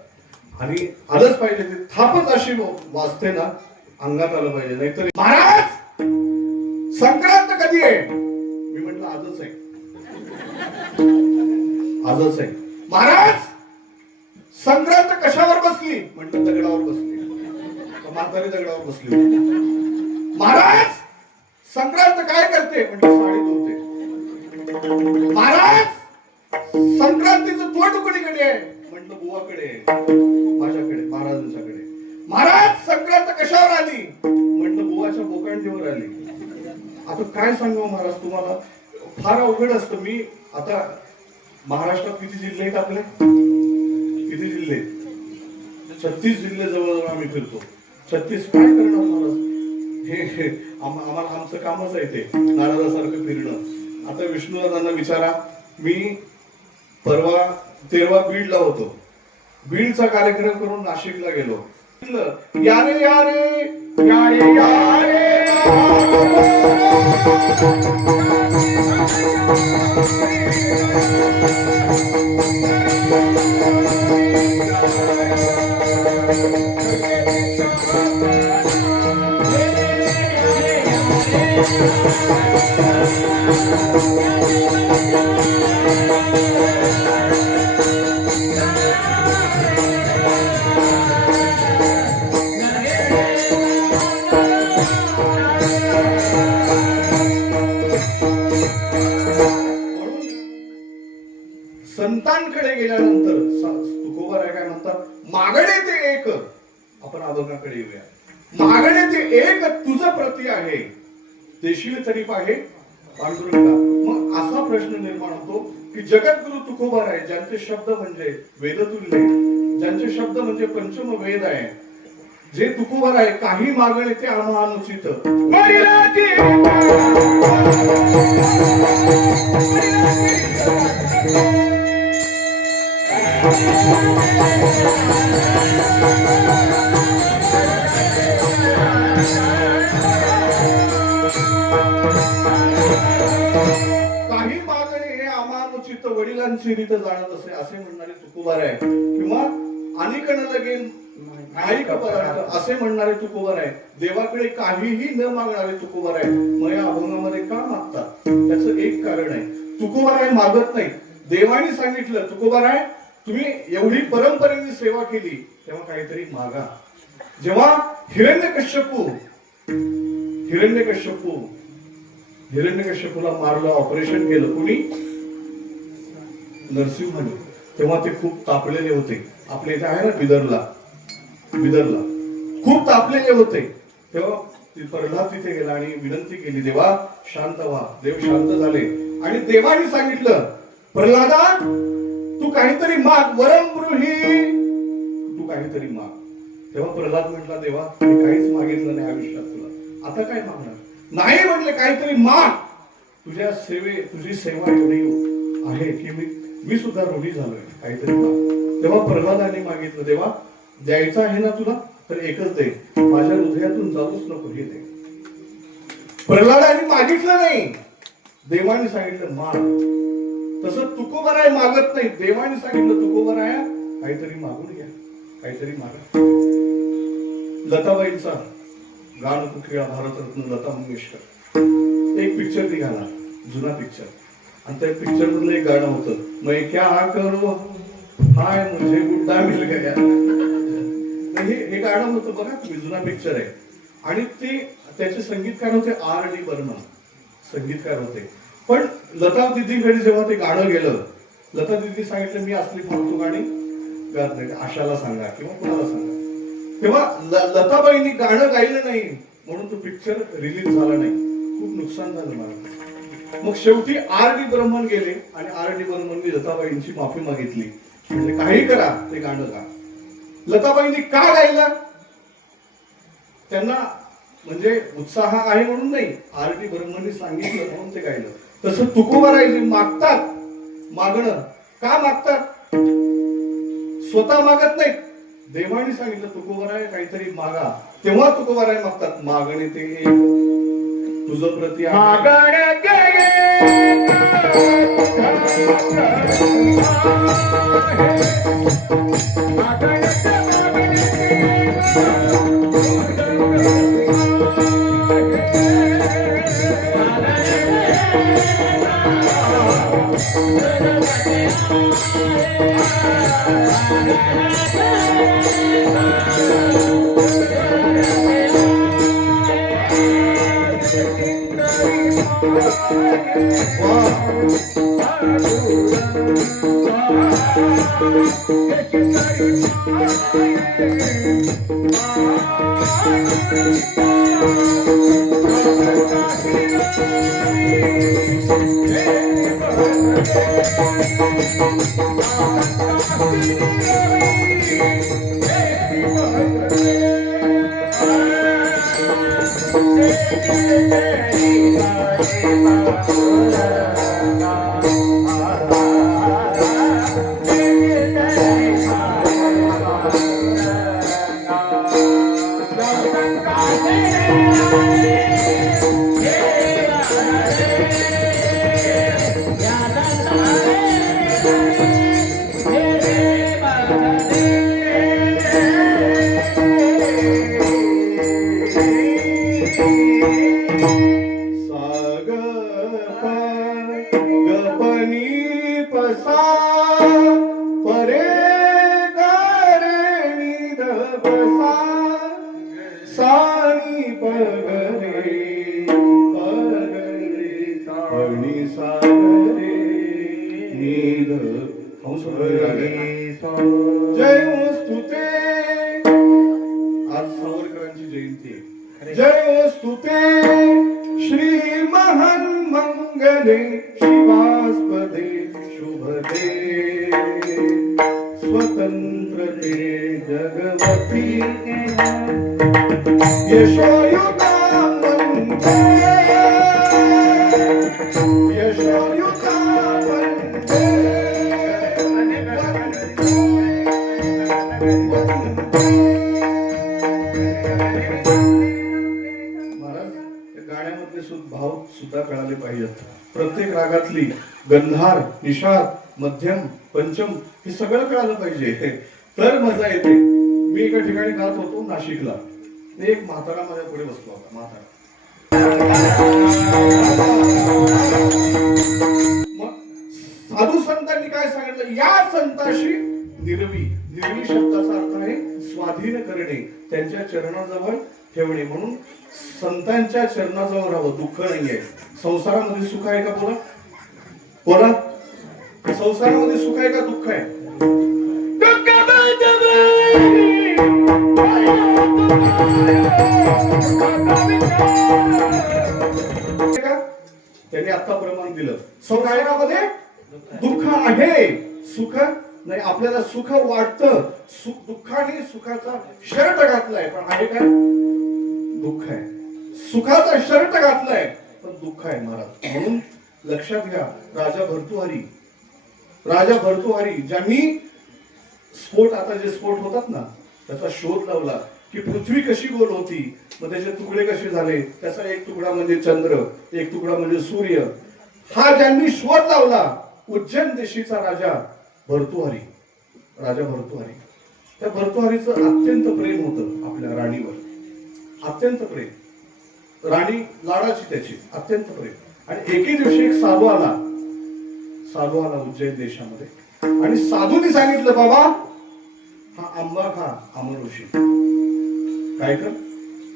आणि आलंच पाहिजे, ते थापच अशी वाजते ना, अंगात आलं पाहिजे. नाहीतर महाराज संक्रांत कधी आहे? मी म्हटलं आजच आहे, आजच आहे. महाराज संक्रांत कशावर बसली? म्हटलं दगडावर बसली. म्हातारी दगडावर बसली. महाराज संक्रांत काय करते? म्हटलं साडी धुते. महाराज संक्रांतीचं तोंड कोणीकडे आहे? म्हटलं बुवाकडे आहे, माझ्याकडे, महाराजांच्याकडे. महाराज संक्रांत कशावर आली? म्हटलं बुवाच्या बोकांडीवर आली. आता काय सांगू महाराज तुम्हाला, फार अवघड असतं. मी आता महाराष्ट्रात किती जिल्हे आहेत आपले? किती जिल्हे? 36 जिल्हे जवळजवळ आम्ही फिरतो. 36 काय करणार महाराज? हे आम्हाला आमचं कामच आहे ते नारदासारखं फिरणं. आता विष्णुदादांना विचारा. मी परवा 13 बीडला होतो. बीडचा कार्यक्रम करून नाशिकला गेलो. यारे यारे यारे यारे संतांकडे गेल्यानंतर तुकोबाराय काय म्हणतात? मागणे ते एक. आपण अभंगाकडे येऊया. मागणे ते एक तुझं प्रती आहे, देशील तरी पाहे पांडुरंगा. मग असा प्रश्न निर्माण होतो की जगद्गुरु तुकोबाराय ज्यांचे शब्द म्हणजे वेदतुल्य, ज्यांचे शब्द म्हणजे पंचम वेद आहे, जे तुकोबाराय काही मागणे ते आम्हा अनुचित. काही मागणे हे आमानुचित वडिलांची रीत जाणत असे असे म्हणणारे तुकोबार आहे, किंवा अनेक न लगे नाईक पदार्थ असे म्हणणारे तुकोबार आहे. देवाकडे काहीही न मागणारे तुकोबार आहे. मग या अभंगामध्ये का मागतात? त्याचं एक कारण आहे, तुकोबार आहे मागत नाही. देवाने सांगितलं तुकोबार आहे तुम्ही एवढी परंपरेने सेवा केली तेव्हा काहीतरी मागा. जेव्हा हिरण्यकश्यपूला मारलं, ऑपरेशन केलं कुणी? नरसिंहाने. तेव्हा ते खूप तापलेले होते. आपल्या इथे आहे ना बिदरला खूप तापलेले होते. तेव्हा प्रल्हाद तिथे गेला आणि विनंती केली, देवा शांत व्हा. देव शांत झाले आणि देवाने सांगितलं, प्रल्हादा तू काहीतरी माग, वरम ब्रूहि, तू काहीतरी माग. तेव्हा प्रल्हाद म्हटला, देवा मी काहीच मागितलं नाही आयुष्यात तुला, आता काय मागणार? नाही म्हटले, काहीतरी माग. तुझी सेवा एवढी आहे की मी सुद्धा रूढी झालोय, काहीतरी माग. तेव्हा प्रल्हादाने मागितलं, देवा द्यायचं आहे ना तुला तर एकच दे, माझ्या हृदयातून जाऊच नको, हे दे. प्रल्हादाने मागितलं नाही, देवाने सांगितलं माग. तसं तुकोबाराय मागत नाही, देवाने सांगितलं तुकोबाराय काहीतरी मागून घ्या, काहीतरी मागा. लताबाईंचा गानकुकिळा भारतरत्न लता मंगेशकर एक पिक्चर निघाला, जुना पिक्चर, आणि त्या पिक्चर मधलं एक गाणं होतं, मैं क्या करू हाय मुझे बुड्ढा मिल गया. हे गाणं होतं बघा तुम्ही, जुना पिक्चर आहे. आणि ते त्याचे संगीतकार होते R.D. बर्मन, संगीतकार होते. पण लता दिदीकडे जेव्हा ते गाणं गेलं, लता दिदी सांगितलं मी असली फालतू गाणी गात नाही, आशाला सांगा किंवा कुणाला सांगा. तेव्हा लताबाईंनी गाणं गायलं नाही म्हणून तो पिक्चर रिलीज झाला नाही, खूप नुकसान झालं मला. मग शेवटी R.D. बर्मन गेले आणि R.D. बर्मननी लताबाईंची माफी मागितली, म्हणजे काही करा ते गाणं गा. लताबाईंनी का गायलं? त्यांना म्हणजे उत्साह आहे म्हणून नाही, R.D. बर्मननी सांगितलं म्हणून ते गायलं. तसं तुकोबाराय जे मागतात, मागणं का मागतात? स्वतः मागत नाही, देवाने सांगितलं तुकोबाराय काहीतरी मागा, तेव्हा तुकोबाराय मागतात. मागणे ते तुझं प्रती यशोयुता गाण्यामधले भाव सुद्धा कळाले पाहिजेत. प्रत्येक रागातली गंधार, निषाद, मध्यम, पंचम हे सगळं कळालं पाहिजे, तर मजा येते. मी एका ठिकाणी गात होतो नाशिकला. एक म्हातारा माझ्या पुढे बसला होता. म्हातारा मग साधू संतांनी काय सांगितलं, या संताशी निर्वी. निर्वी शब्दाचा अर्थ आहे स्वाधीन करणे, त्यांच्या चरणाजवळ ठेवणे. म्हणून संतांच्या चरणाजवळ राहावं. दुःख नाहीये. संसारामध्ये सुख आहे का? बोला बोला. संसारामध्ये सुख आहे का दुःख आहे? त्यांनी आता प्रमाण दिलं. संसारामध्ये दुःख आहे, सुख नाही. आपल्याला सुख वाटतं, दुःखाने सुखाचा शर्ट घातलाय, पण आहे काय? दुःख आहे. सुखाचा शर्ट घातलाय पण दुःख आहे महाराज. म्हणून लक्षात घ्या, राजा भर्तृहरी ज्यांनी स्फोट, आता जे स्फोट होतात ना, त्याचा शोध लावला की पृथ्वी कशी गोल होती, मग त्याचे तुकडे कसे झाले, त्याचा एक तुकडा म्हणजे चंद्र, एक तुकडा म्हणजे सूर्य, हा ज्यांनी शोध लावला, उज्जैन देशीचा राजा भर्तृहरी. त्या भर्तृहरीचं अत्यंत प्रेम होतं आपल्या राणीवर. अत्यंत प्रेम. राणी लाडाची त्याची, अत्यंत प्रेम. आणि एके दिवशी एक साधू आला उज्जैन देशामध्ये, आणि साधूने सांगितलं, बाबा हा आंबा खा, अमर होशील. काय कर?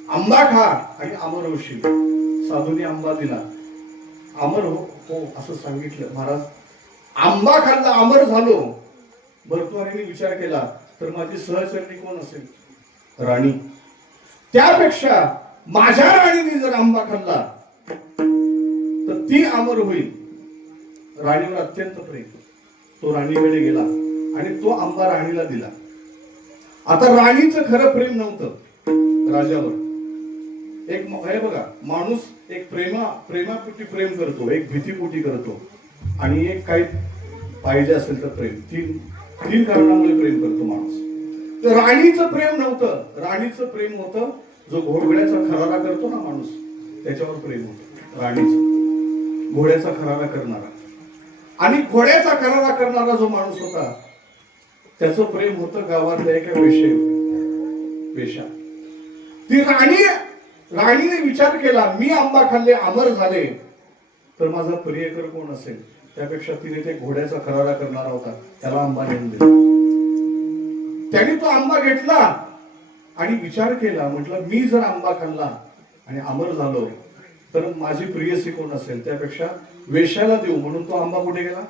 आंबा खा आणि अमर होशील. साधूने आंबा दिला, अमर हो असं सांगितलं. महाराज आंबा खाल्ला, अमर झालो. भर्तृहरीने विचार केला, तर माझी सहचरणी कोण असेल? राणी. त्यापेक्षा माझ्या राणीने जर आंबा खाल्ला तर ती अमर होईल. राणीवर अत्यंत प्रेम. तो राणीकडे गेला आणि तो आंबा राणीला दिला. आता राणीचं खरं प्रेम नव्हतं राजावर. एक हे बघा, माणूस एक प्रेमापोटी प्रेम करतो, एक भीतीपोटी करतो, आणि एक काही पाहिजे असेल तर प्रेम. तीन कारणामुळे प्रेम करतो माणूस. तर राणीचं प्रेम नव्हतं. राणीचं प्रेम होतं जो घोड्याचा खरारा करतो ना माणूस, त्याच्यावर प्रेम होतं राणीचं. घोड्याचा खरारा करणारा. आणि घोड्याचा खरारा करणारा जो माणूस होता, त्याचं प्रेम होतं गावातल्या एका वेश्या. ती राणीने विचार केला, मी आंबा खाल्ले, अमर झाले, तर माझा प्रियकर कोण असेल? त्यापेक्षा तिने ते घोड्याचा खरारा करणारा होता, त्याला आंबा नेऊन दिला. त्याने तो आंबा घेतला आणि विचार केला, म्हटलं मी जर आंबा खाल्ला आणि अमर झालो तर माझी प्रियसी कोण असेल? त्यापेक्षा वेश्याला देऊ. म्हणून तो आंबा कुठे गेला?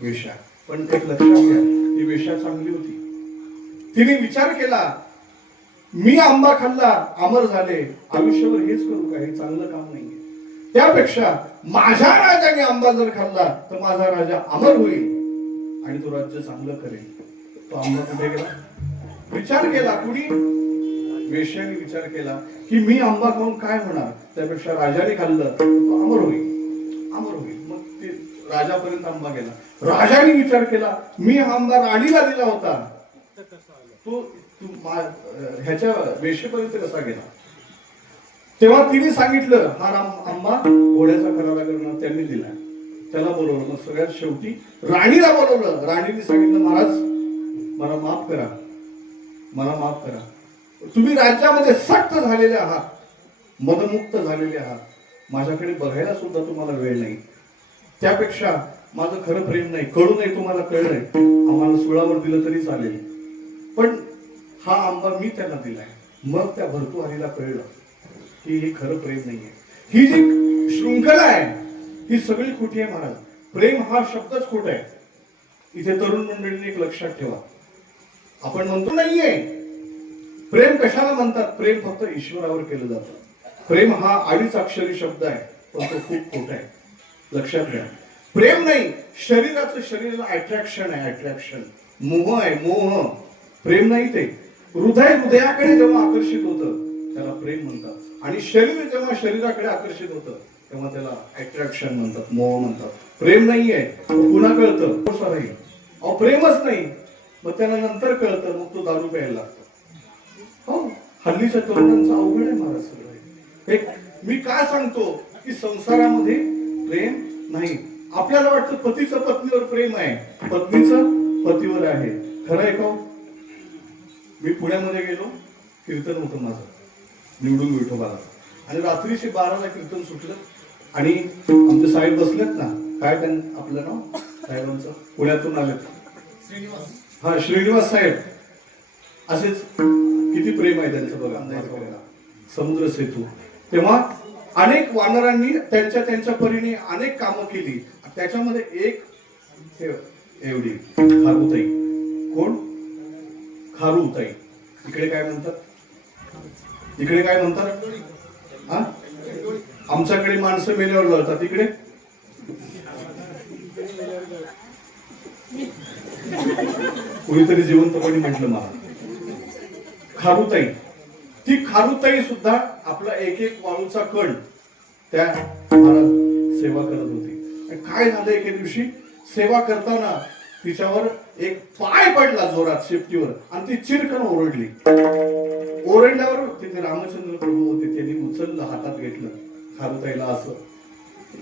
वेश्या. पण एक लक्षात घ्या, ती वेश्या चांगली होती. तिने विचार केला, मी आंबा खाल्ला, अमर झाले, आयुष्यभर हेच करू का? हे चांगलं काम नाहीये. त्यापेक्षा माझ्या राजाने आंबा जर खाल्ला तर माझा राजा अमर होईल आणि तो राज्य चांगलं करेल. तो आंबा कुठे गेला? विचार केला कुणी? वेश्याने विचार केला की मी आंबा खाऊन काय होणार, त्यापेक्षा राजाने खाल्लं तो अमर होईल. मग ते राजापर्यंत आंबा गेला. राजाने विचार केला, मी आंबा राणीला दिला होता, तो ह्याच्या वेशेपर्यंत कसा गेला? तेव्हा तिने सांगितलं, हा आंबा घोड्याचा खरारा करणार त्यांनी दिला. त्याला बोलवलं. मग सगळ्यात शेवटी राणीला बोलवलं. राणीने सांगितलं, महाराज मला माफ करा, तुम्ही राज्यामध्ये सक्त झालेले आहात, मदमुक्त झालेले आहात, माझ्याकडे बघायला सुद्धा तुम्हाला वेळ नाही. त्यापेक्षा माझं खरं प्रेम नाही, कळू नये तुम्हाला कळलंय, आम्हाला सुळावर दिलं तरी चालेल, पण हा आंबा मी त्यांना दिलाय. मग त्या भर्तृहरीला कळलं की हे खरं प्रेम नाहीये. ही जी शृंखला आहे ही सगळी खोटी आहे महाराज. प्रेम हा शब्दच खोटा आहे. इथे तरुण मंडळींनी एक लक्षात ठेवा, आपण म्हणतो नाहीये प्रेम. कशाला म्हणतात? प्रेम फक्त ईश्वरावर केलं जातं. प्रेम हा अडीच अक्षरी शब्द आहे, पण तो खूप खोटा आहे. लक्षात घ्या, प्रेम नाही, शरीराला अट्रॅक्शन आहे. अट्रॅक्शन मोह आहे, मोह. प्रेम नाही. ते हृदयाकडे जेव्हा आकर्षित होतं त्याला प्रेम म्हणतात, आणि शरीर जेव्हा शरीराकडे आकर्षित होतं तेव्हा त्याला अट्रॅक्शन म्हणतात, मोह म्हणतात. प्रेम नाहीये. पुन्हा कळतं प्रेमच नाही, मग त्याला नंतर कळतं, मग तो दारू प्यायला लागतो. हो, हल्लीच्या तरुणांचा अवघड आहे महाराज सगळं. एक मी काय सांगतो की संसारामध्ये प्रेम नाही. आपल्याला वाटतं पतीचं पत्नीवर प्रेम आहे, पत्नीचं पतीवर आहे. खरं आहे का? मी पुण्यामध्ये गेलो, कीर्तन होतं माझं निवडून विठोबाला, आणि रात्रीचे 12ला कीर्तन सुटलं आणि आमचे साहेब बसलेत ना, काय त्यांना आपलं नाव साहेबांचं, पुण्यातून आलेत, हा श्रीनिवास साहेब. असेच किती प्रेम आहे त्यांचं बघा, समुद्र सेतू. तेव्हा अनेक वानरांनी त्यांच्या त्यांच्या परीने अनेक कामं केली. त्याच्यामध्ये एक एवढी खारुताई. कोण? खारुताई. इकडे काय म्हणतात? इकडे काय म्हणतात? हा, आमच्याकडे माणसं मेल्यावर जळतात, इकडे कुणीतरी जिवंतपणी म्हटलं मला. खारुताई. ती खारुताई सुद्धा आपला एक एक वाळूचा कण त्या महाराज सेवा करत होती. काय झालं, एके दिवशी सेवा करताना तिच्यावर एक पाय पडला जोरात शेपटीवर आणि ती चिरकन ओरडली. ओरडल्यावर तिथे रामचंद्र प्रभू होते, त्यांनी उचललं, हातात घेतलं, खारुताईला असं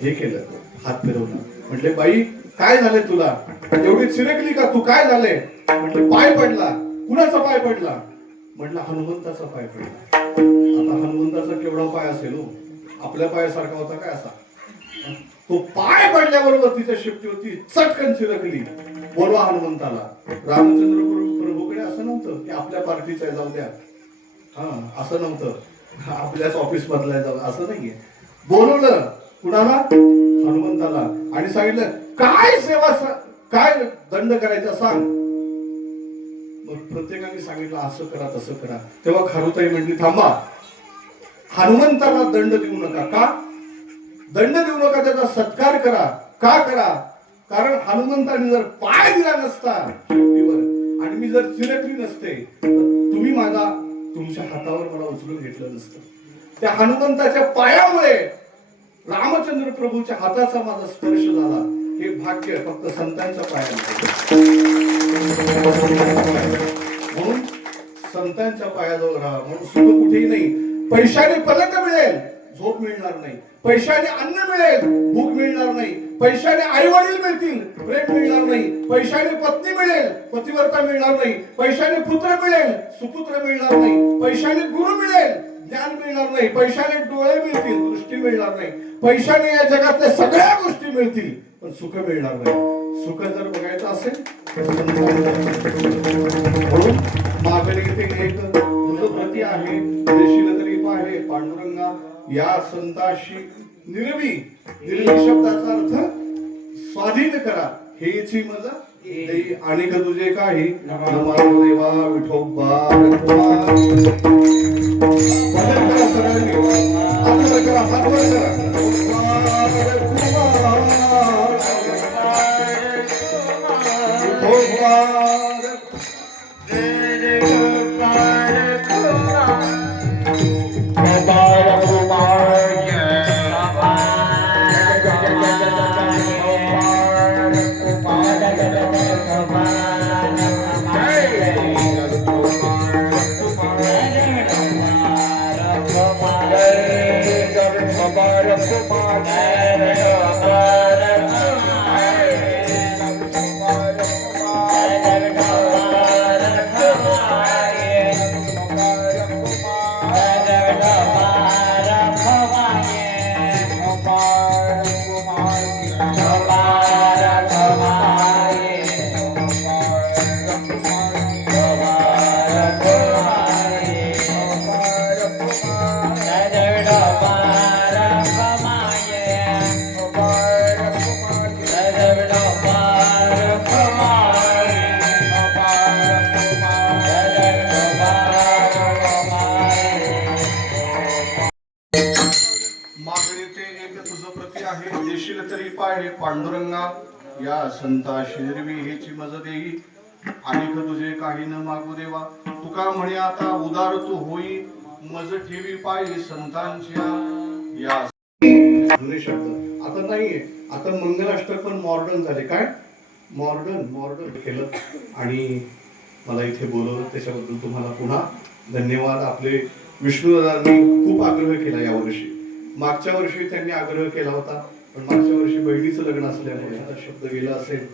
हे केलं, हात फिरवला. म्हटले, बाई काय झाले तुला, एवढी चिरकली का तू, काय झाले? म्हटले, पाय पडला. कुणाचा पाय पडला? म्हटलं, हनुमंताचा पाय पडला. आता हनुमंताचा केवढा पाय असेल हो, आपल्या पायासारखा होता काय असा? तो पाय पडल्याबरोबर तिच्या शेपटीवरती चटकन चिरकली. बोलवा हनुमंताला. रामचंद्र प्रभूकडे असं नव्हतं की आपल्या पार्टीचा जाऊ द्या, हा असं नव्हतं, आपल्याच ऑफिस मधला जाऊ, असं नाहीये. बोलवलं कुणाला? हनुमंताला. आणि सांगितलं, काय सेवा, काय दंड करायचा सांग. मग प्रत्येकाने सांगितलं, असं करा तसं करा. तेव्हा खारुताई म्हटली, थांबा, हनुमंताला दंड देऊ नका. का दंड देऊ नका? त्याचा सत्कार करा. का करा? कारण हनुमंताने जर पाय दिला नसता शेपटीवर आणि मी जर चिरकली नसते, तुम्ही माझा तुमच्या हातावर मला उचलून घेतलं नसतं. त्या हनुमंताच्या पायामुळे रामचंद्र प्रभूच्या हाताचा माझा स्पर्श झाला. हे भाग्य फक्त संतांच्या पायामध्ये. म्हणून संतांच्या पायाजवळ राहा. म्हणून सुख कुठेही नाही. पैशाने पलक मिळेल, झोप मिळणार नाही. पैशाने अन्न मिळेल, भूक मिळणार नाही. पैशाने आई वडील मिळतील, प्रेम मिळणार नाही. पैशाने पत्नी मिळेल, पतिव्रता मिळणार नाही. पैशाने पुत्र मिळेल, सुपुत्र मिळणार नाही. पैशाने गुरु मिळेल, ज्ञान मिळणार नाही. पैशाने डोळे मिळतील, दृष्टी मिळणार नाही. पैशाने या जगातल्या सगळ्या गोष्टी मिळतील, पण सुख मिळणार नाही. सुख जर बघायचं असेल म्हणून मागणी एक तुझं प्रती आहे, देशील तरी पाहे पांडुरंगा या संताशी निर्वी. निर्वी शब्दाचा अर्थ स्वाधीन करा. हेची मजा देई आणि तुझे काही नमारो देवा विठोबा. बदल करा सगळ्यांनी, हातवर करा, हातवर करा. पांडुरंगा या संताशी निर्वी हेची मज देई आणि तुझे काही न मागू देवा. तुका म्हणे आता उदार तू होई, मज ठेवी पायी संतांच्या. या जुने शब्द आता नाहीये. आता मंगलाष्टक पण मॉडर्न झाले. काय मॉडर्न केलं आणि मला इथे बोलवलं, त्याच्याबद्दल तुम्हाला पुन्हा धन्यवाद. आपले विष्णुदादांनी खूप आग्रह केला यावर्षी मागच्या वर्षी त्यांनी आग्रह केला होता, पण मागच्या वर्षी बहिणीचं लग्न असल्यामुळे आता शब्द गेला असेल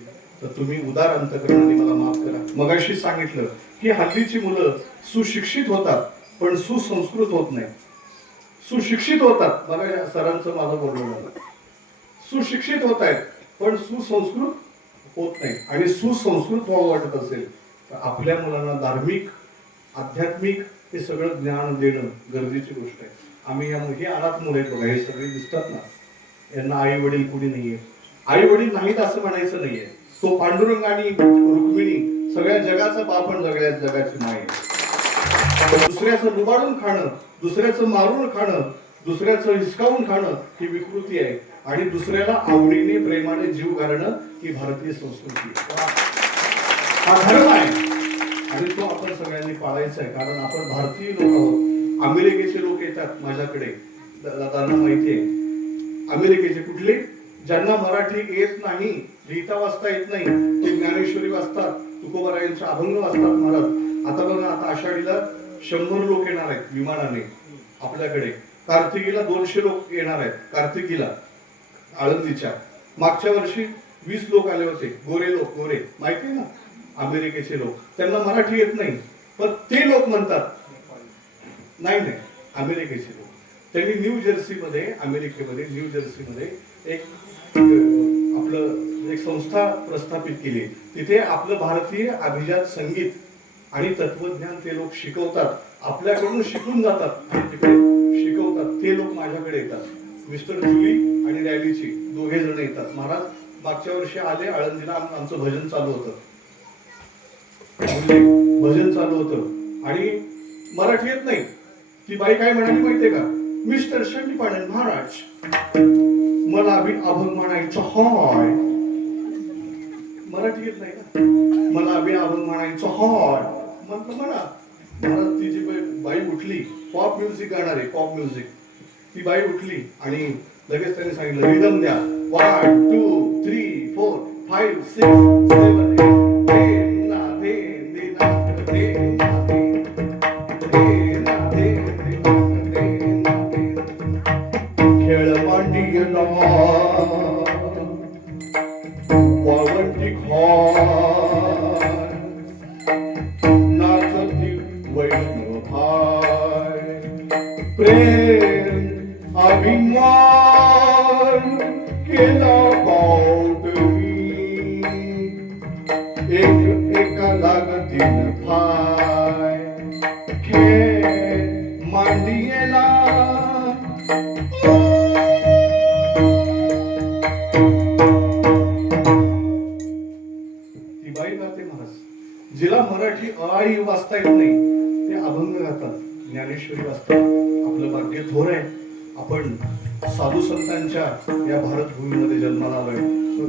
तर तुम्ही उदार अंतकरणाने मला माफ करा. मगाशी सांगितलं की हल्लीची मुलं सुशिक्षित होतात पण सुसंस्कृत होत नाही. सुशिक्षित होतात, बघा या सरांचं माझं बोलणं झालं, सुशिक्षित होत आहेत पण सुसंस्कृत होत नाही. आणि सुसंस्कृत व्हावं वाटत असेल तर आपल्या मुलांना धार्मिक आध्यात्मिक हे सगळं ज्ञान देणं गरजेची गोष्ट आहे. आम्ही हे अनाथ मुलं आहेत बघा, हे सगळे दिसतात ना, यांना आई वडील कुणी नाहीये. आई वडील नाहीत असं म्हणायचं नाहीये. तो पांडुरंग आणि रुक्मिणी सगळ्या जगाचा बाप आणि सगळ्या जगाची माय आहे. दुसऱ्याचं लुबाडून खाणं, दुसऱ्याचं मारून खाणं, दुसऱ्याचं हिसकावून खाणं ही विकृती आहे. आणि दुसऱ्याला आवडीने प्रेमाने जीव घालणं ही भारतीय संस्कृती आहे. हा धर्म आहे आणि तो आपण सगळ्यांनी पाळायचा आहे. कारण आपण भारतीय लोक आहोत. अमेरिकेचे लोक येतात माझ्याकडे, दादांना माहिती आहे. अमेरिकेचे कुठले, ज्यांना मराठी येत नाही, लिहिता वाचता येत नाही, ते ज्ञानेश्वरी वाचतात, तुकोबारायांचे अभंग वाचतात महाराज. आता बघा, आता आषाढीला 100 लोक येणार आहेत विमानाने आपल्याकडे. कार्तिकीला 200 लोक येणार आहेत. कार्तिकीला आळंदीच्या मागच्या वर्षी 20 लोक आले होते. गोरे लोक, गोरे माहिती आहे ना, अमेरिकेचे लोक. त्यांना मराठी येत नाही पण ते लोक म्हणतात, नाही नाही अमेरिकेचे लोक. त्यांनी न्यू जर्सी मध्ये, अमेरिकेमध्ये न्यू जर्सी मध्ये एक आपलं एक संस्था प्रस्थापित केली. तिथे आपलं भारतीय अभिजात संगीत आणि तत्वज्ञान ते लोक शिकवतात. आपल्याकडून शिकून जातात आणि तिकडे शिकवतात. ते लोक माझ्याकडे येतात. मिस्टर जुली आणि रॅलीची दोघे जण येतात. महाराज मागच्या वर्षी आले आळंदीला, आमचं भजन चालू होतं, भजन चालू होतं आणि मराठी येत नाही. ती बाई काय म्हणाली माहितीये का, मिस्टर शंडी पाडन महाराज, मला बी अभंग म्हणायचं हाय. मराठी येत नाही ना, मला बी अभंग म्हणायचं हाय म्हटलं म्हणा. महाराज ती जी बाई उठली, पॉप म्युझिक गाणार आहे, पॉप म्युझिक. ती बाई उठली आणि लगेच त्यांनी सांगितलं रिदम द्या. 1 2 3 4 5 6 7 प्रेम अभिमान केला पावडरी, एका लागतीन थाय खेळ मांडियेला. ती बाई गाते महाराज. जिला मराठी आई वाचता येत नाही ते अभंग गातात, ज्ञानेश्वरी वाचतात. आपलं भाग्य थोर आहे, आपण साधू संतांच्या या भारत भूमीमध्ये जन्माला आलोय.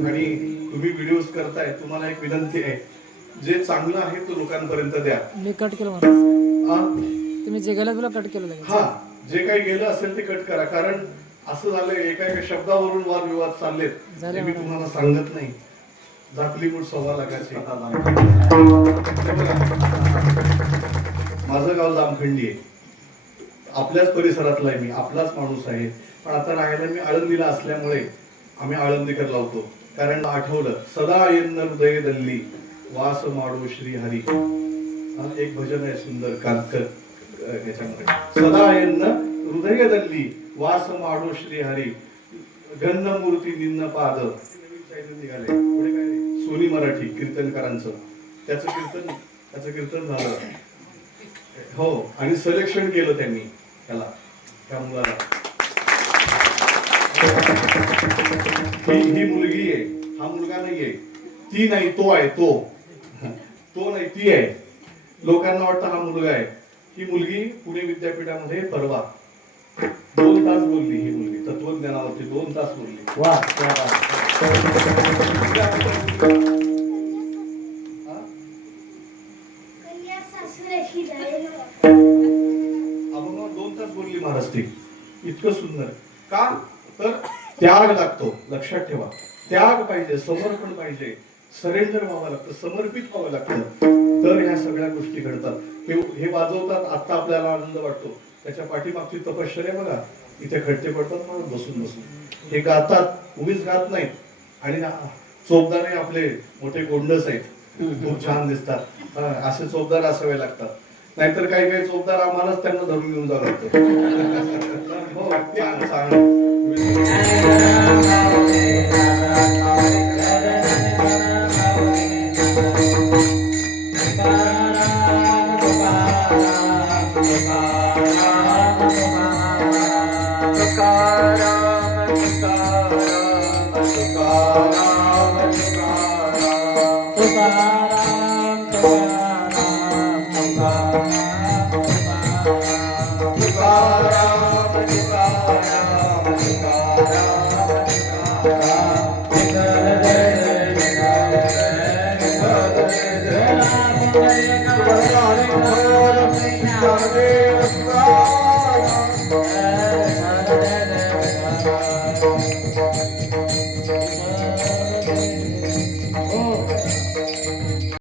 आणि तुम्ही व्हिडिओज करताय, तुम्हाला एक विनंती आहे, जे चांगलं आहे ते लोकांपर्यंत द्या. मी कट केलं महाराज, तुम्ही जे गेलं तुला कट केलं लगेच. हा, जे काही गेलं असेल ते कट करा. कारण असं झालंय, एका एका शब्दावरून वादविवाद चाललेत, मी तुम्हाला सांगत नाही. झाकली मूठ 1.25 लाखाची. माझं गाव जामखंडी आहे, आपल्याच परिसरातला आहे मी, आपलाच माणूस आहे. पण आता राहायला मी आळंदीला असल्यामुळे आम्ही आळंदीकर लावतो. कारण आठवलं, सदा येन्न हृदय दल्ली वास माडो श्री हरी. एक भजन आहे सुंदर कांतकर याच्यामध्ये, सदा येन्न हृदय दल्ली वास माडो श्री हरी, गन्न मूर्ती निन्न पाद. निघाले पुढे काय, सोनी मराठी कीर्तनकारांचं, त्याचं कीर्तन झालं हो. आणि सिलेक्शन केलं त्यांनी त्याला, त्या मुलाला. ही मुलगी आहे, हा मुलगा नाहीये. ती नाही, तो आहे, तो नाही, ती आहे. लोकांना वाटतं हा मुलगा आहे. ही मुलगी पुणे विद्यापीठामध्ये परवा 2 तास बोलली. ही मुलगी तत्वज्ञानावरती 2 तास बोलली. वा, अभंगावर 2 तास बोलली महाराज ती. इतकं सुंदर. का तर त्याग लागतो, लक्षात ठेवा. त्याग पाहिजे, समर्पण पाहिजे, सरेंडर व्हावं लागतं, समर्पित व्हावं लागतं, तर ह्या सगळ्या गोष्टी घडतात. हे वाजवतात, आता आपल्याला आनंद वाटतो, त्याच्या पाठीमागची तपश्चर्या बघा. इथे खड्डे पडतात ना बसून बसून हे गातात उभीच गात नाहीत आणि चोपदार आपले मोठे गोंडस आहेत खूप छान दिसतात असे चोपदार असावे लागतात नाहीतर काही काही चोपदार आम्हालाच त्यांना धरून घेऊन जावं लागतं हो छान हो